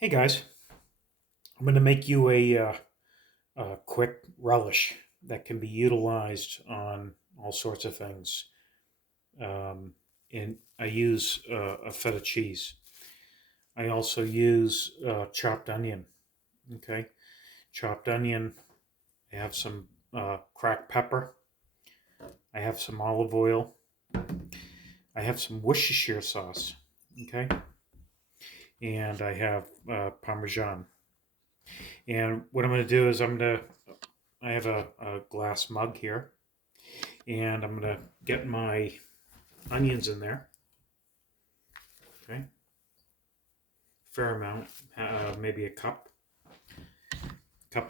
Hey guys, I'm going to make you a quick relish that can be utilized on all sorts of things. And I use a feta cheese. I also use chopped onion. Okay, chopped onion. I have some cracked pepper. I have some olive oil. I have some Worcestershire sauce. Okay, and I have Parmesan. And what I'm going to do is I have a glass mug here, and I'm going to get my onions in there. Okay, fair amount, maybe a cup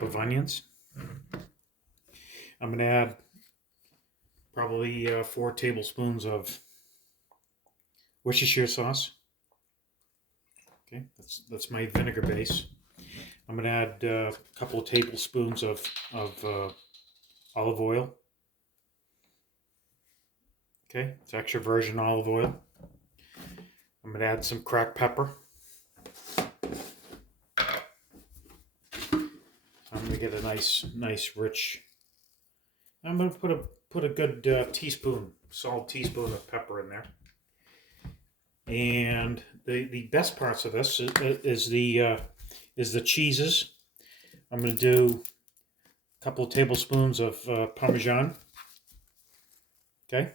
of onions. I'm going to add probably 4 tablespoons of Worcestershire sauce. Okay, that's my vinegar base. I'm going to add a couple of tablespoons of olive oil. Okay, it's extra virgin olive oil. I'm going to add some cracked pepper. I'm going to get a nice rich. I'm going to put a good solid teaspoon of pepper in there. And the best parts of this is the cheeses. I'm going to do a couple of tablespoons of Parmesan. Okay,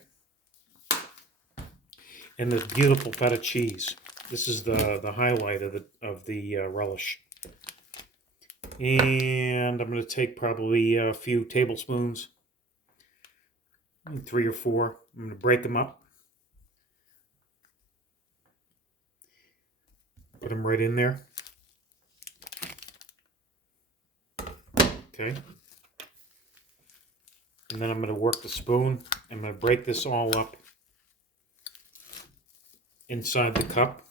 and this beautiful feta cheese. This is the highlight of the relish. And I'm going to take probably a few tablespoons, 3 or 4. I'm going to break them up. Put them right in there. Okay. And then I'm going to work the spoon. I'm going to break this all up inside the cup.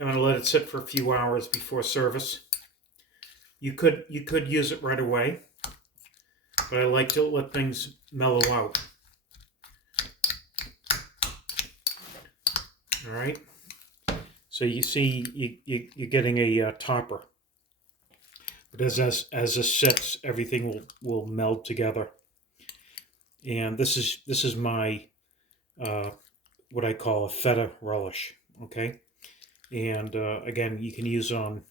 I'm going to let it sit for a few hours before service. You could use it right away, but I like to let things mellow out. All right. So you see, you're getting a topper, but as this sits, everything will meld together. And this is my what I call a feta relish. Okay, and again, you can use on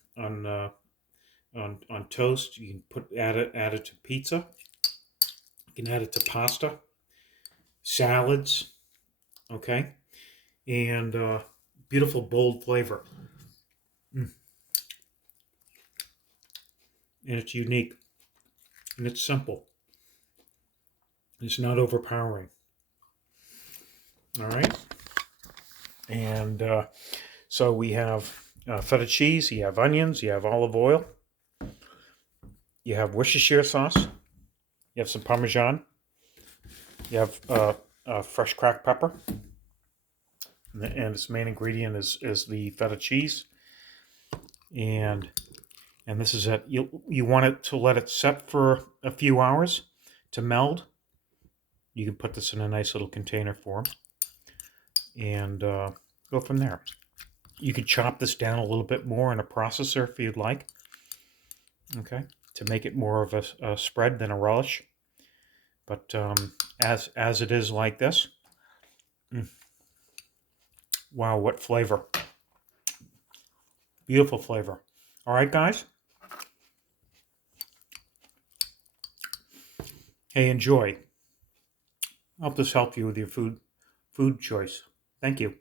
toast. You can add it to pizza. You can add it to pasta, salads. Okay, and beautiful bold flavor. Mm. And it's unique, and it's simple. It's not overpowering. All right, and so we have feta cheese. You have onions. You have olive oil. You have Worcestershire sauce. You have some Parmesan. You have fresh cracked pepper, and its main ingredient is the feta cheese. And this is it. You want it to let it set for a few hours to meld. You can put this in a nice little container form and go from there. You could chop this down a little bit more in a processor if you'd like. Okay, to make it more of a spread than a relish. But as it is like this, wow, what flavor! Beautiful flavor. All right, guys. Hey, enjoy. I hope this helped you with your food choice. Thank you.